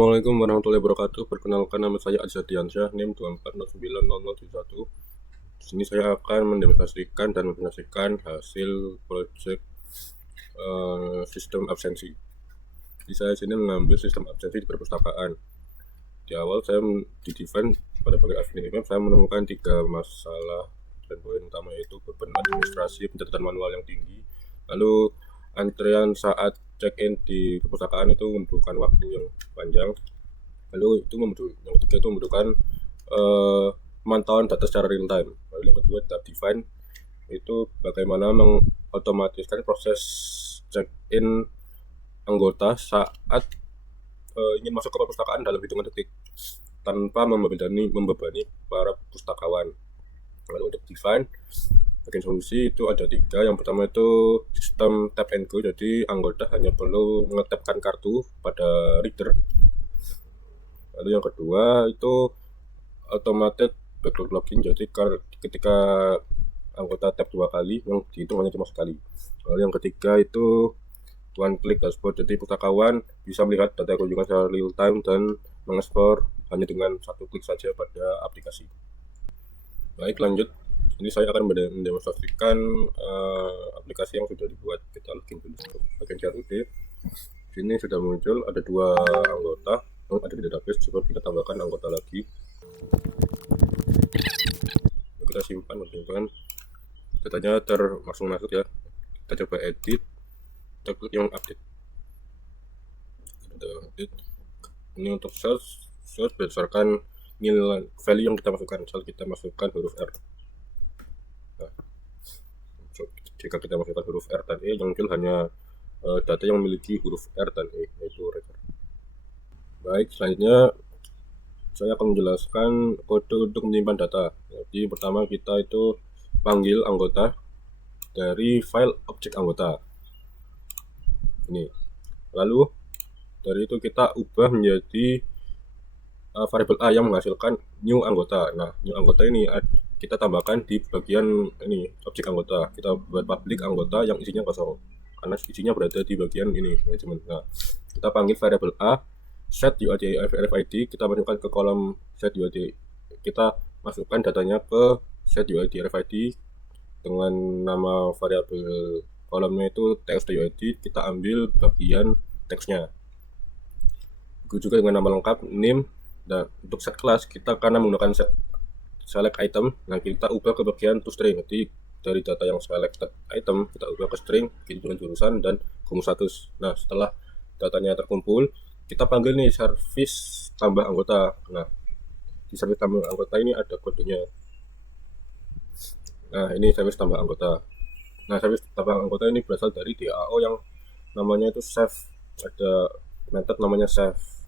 Assalamualaikum warahmatullahi wabarakatuh. Perkenalkan, nama saya Azadiansyah, NIM 24090071. Di sini saya akan mendemonstrasikan dan mempresentasikan hasil proyek sistem absensi. Jadi saya sini mengambil sistem absensi di perpustakaan. Di awal saya di define pada bagian administratif saya menemukan 3 masalah dan poin utama, yaitu beban administrasi pencatatan manual yang tinggi, lalu antrian saat check-in di perpustakaan itu membutuhkan waktu yang panjang, lalu yang ketiga itu membutuhkan pemantauan data secara real time, lalu yang kedua data define itu bagaimana mengotomatiskan proses check-in anggota saat ingin masuk ke perpustakaan dalam hitungan detik tanpa membebani para pustakawan. Lalu untuk define bagian solusi itu ada 3. Yang pertama itu sistem tap and go, jadi anggota hanya perlu mengetapkan kartu pada reader. Lalu yang kedua itu automated backlog login, jadi ketika anggota tap 2 kali yang dihitung hanya cuma sekali. Lalu yang ketiga itu one click dashboard, jadi pustakawan bisa melihat data kunjungan secara real time dan mengekspor hanya dengan 1 klik saja pada aplikasi. Baik, lanjut. Ini saya akan mendemonstrasikan aplikasi yang sudah dibuat. Kita login dulu bagian CRUD. Sini sudah muncul ada 2 anggota yang ada di database. Coba kita tambahkan anggota lagi. Kita simpan, datanya langsung masuk ya. Kita coba edit. Kita klik yang update. Ini untuk search berdasarkan nilai value yang kita masukkan. Misal kita masukkan huruf R. Nah, jika kita masukkan huruf R dan E, yang muncul hanya data yang memiliki huruf R dan E, yaitu record. Baik, selanjutnya saya akan menjelaskan kode untuk menyimpan data. Jadi pertama kita itu panggil anggota dari file objek anggota ini, lalu dari itu kita ubah menjadi variabel A yang menghasilkan new anggota. Nah, new anggota ini kita tambahkan di bagian ini objek anggota. Kita buat public anggota yang isinya kosong karena isinya berada di bagian ini manajemen. Nah, kita panggil variabel A set UID RFID, kita masukkan ke kolom set UID, kita masukkan datanya ke set UID RFID dengan nama variabel kolomnya itu text.uid, kita ambil bagian teksnya. Begitu juga dengan nama lengkap name. Dan untuk set kelas kita karena menggunakan select item, nah kita ubah ke bagian toString. Jadi dari data yang selected item kita ubah ke string, begitu dengan jurusan dan gumus status. Nah, setelah datanya terkumpul, kita panggil nih service tambah anggota. Nah, di service tambah anggota ini ada kodenya. Nah, ini service tambah anggota. Nah, service tambah anggota ini berasal dari DAO yang namanya itu save. Ada method namanya save.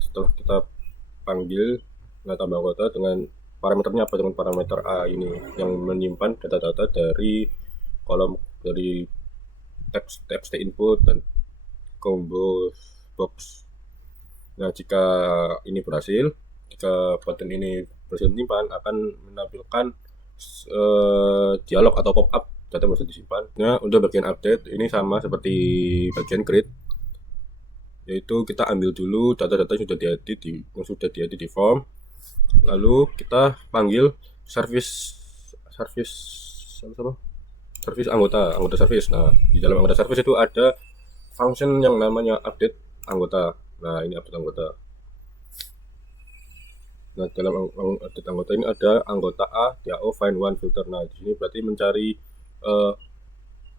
Setelah kita panggil tambah anggota dengan parameternya apa, dengan parameter A ini yang menyimpan data-data dari kolom dari text input dan combo box. Nah, jika ini berhasil, jika button ini berhasil menyimpan, akan menampilkan dialog atau pop-up data berhasil disimpan. Nah, untuk bagian update ini sama seperti bagian create, yaitu kita ambil dulu data-data yang sudah diedit di form, lalu kita panggil service anggota service. Nah, di dalam anggota service itu ada function yang namanya update anggota. Nah, ini update anggota. Nah, dalam update anggota ini ada anggota A, DAO, find one, filter. Nah, di sini berarti mencari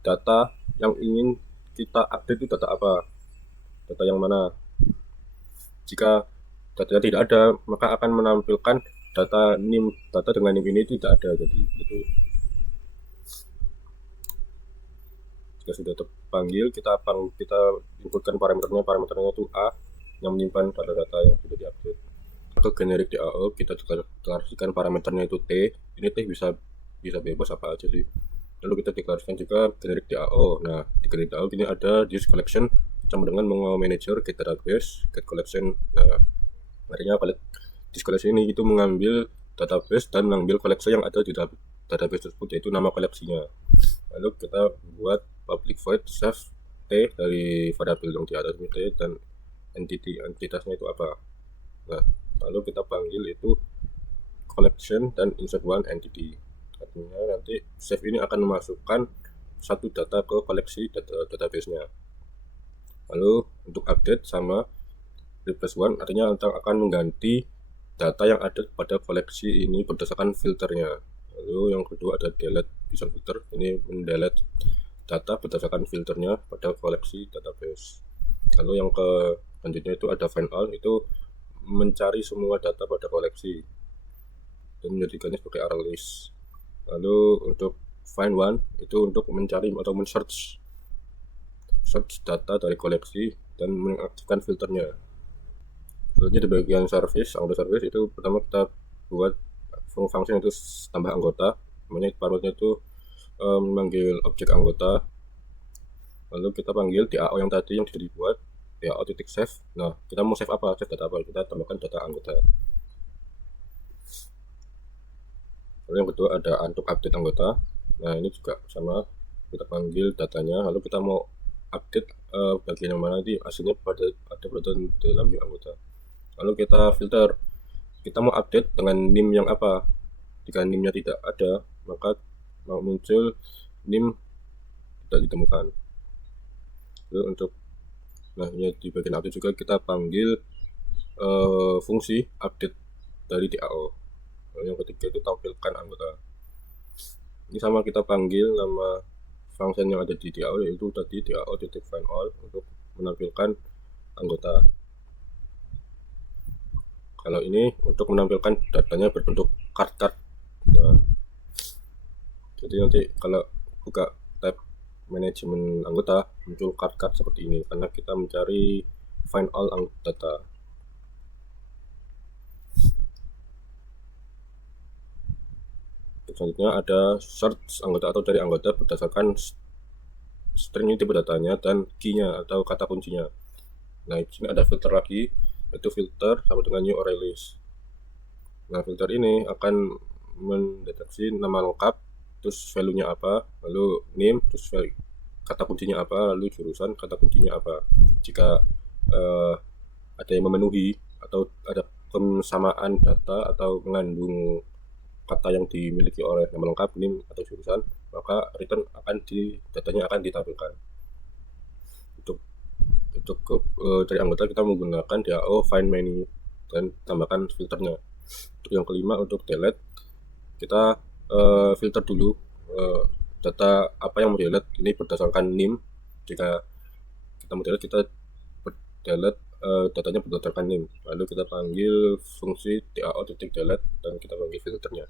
data yang ingin kita update itu data apa, data yang mana. Jika datanya tidak ada, maka akan menampilkan data dengan NIM ini tidak ada. Jadi itu jika sudah terpanggil, kita inputkan parameternya itu A yang menyimpan data-data yang sudah diupdate. Ke generic DAO kita deklarasikan parameternya itu T. Ini T bisa bebas apa aja sih. Lalu kita deklarasikan juga generic DAO. Nah, di generic DAO ini ada this collection sama dengan manager get database, get collection. Nah, artinya this collection ini itu mengambil database dan mengambil koleksi yang ada di database tersebut, yaitu nama koleksinya. Lalu kita buat public void save T dari variabel yang di atas ini T, dan entitasnya itu apa. Nah, lalu kita panggil itu collection dan insert one entity. Artinya nanti save ini akan memasukkan satu data ke koleksi database-nya. Lalu untuk update sama replace one, artinya akan mengganti data yang ada pada koleksi ini berdasarkan filternya. Lalu yang kedua ada delete bison filter, ini mendelete data berdasarkan filternya pada koleksi database. Lalu yang selanjutnya itu ada find all, itu mencari semua data pada koleksi dan menjadikannya sebagai array list. Lalu untuk find one itu untuk mencari atau search data dari koleksi dan mengaktifkan filternya. Selanjutnya di bagian service, anggota service itu pertama kita buat fungsi itu tambah anggota, namanya parutnya itu memanggil objek anggota. Lalu kita panggil DAO yang tadi yang sudah dibuat, DAO titik save. Nah, kita mau save apa? Save data apa? Kita tambahkan data anggota. Lalu yang kedua ada untuk update anggota. Nah, ini juga sama, kita panggil datanya. Lalu kita mau update bagian yang mana nanti hasilnya ada pada dalam new anggota. Lalu kita filter, kita mau update dengan NIM yang apa. Jika NIM-nya tidak ada, maka mau muncul NIM tidak ditemukan. Lalu untuk di bagian update juga kita panggil fungsi update dari DAO. Lalu yang ketiga itu tampilkan anggota. Ini sama, kita panggil nama function yang ada di DAO, yaitu tadi DAO titik find all untuk menampilkan anggota. Kalau ini untuk menampilkan datanya berbentuk card. Nah, jadi nanti kalau buka tab manajemen anggota muncul card seperti ini karena kita mencari find all data. Selanjutnya ada search anggota atau dari anggota berdasarkan string tipe datanya dan key-nya atau kata kuncinya. Nah, di sini ada filter lagi, yaitu filter sama dengan new array list. Nah, filter ini akan mendeteksi nama lengkap, terus value-nya apa, lalu name, terus value, kata kuncinya apa, lalu jurusan, kata kuncinya apa. Jika ada yang memenuhi atau ada kesamaan data atau mengandung kata yang dimiliki oleh nama lengkap, name atau jurusan, maka return datanya akan ditampilkan. Untuk dari anggota kita menggunakan DAO find many dan tambahkan filternya. Untuk yang kelima, untuk delete, kita filter dulu data apa yang mau delete. Ini berdasarkan name. Jika kita mau delete, kita delete datanya berdasarkan name. Lalu kita panggil fungsi DAO titik delete dan kita panggil filternya.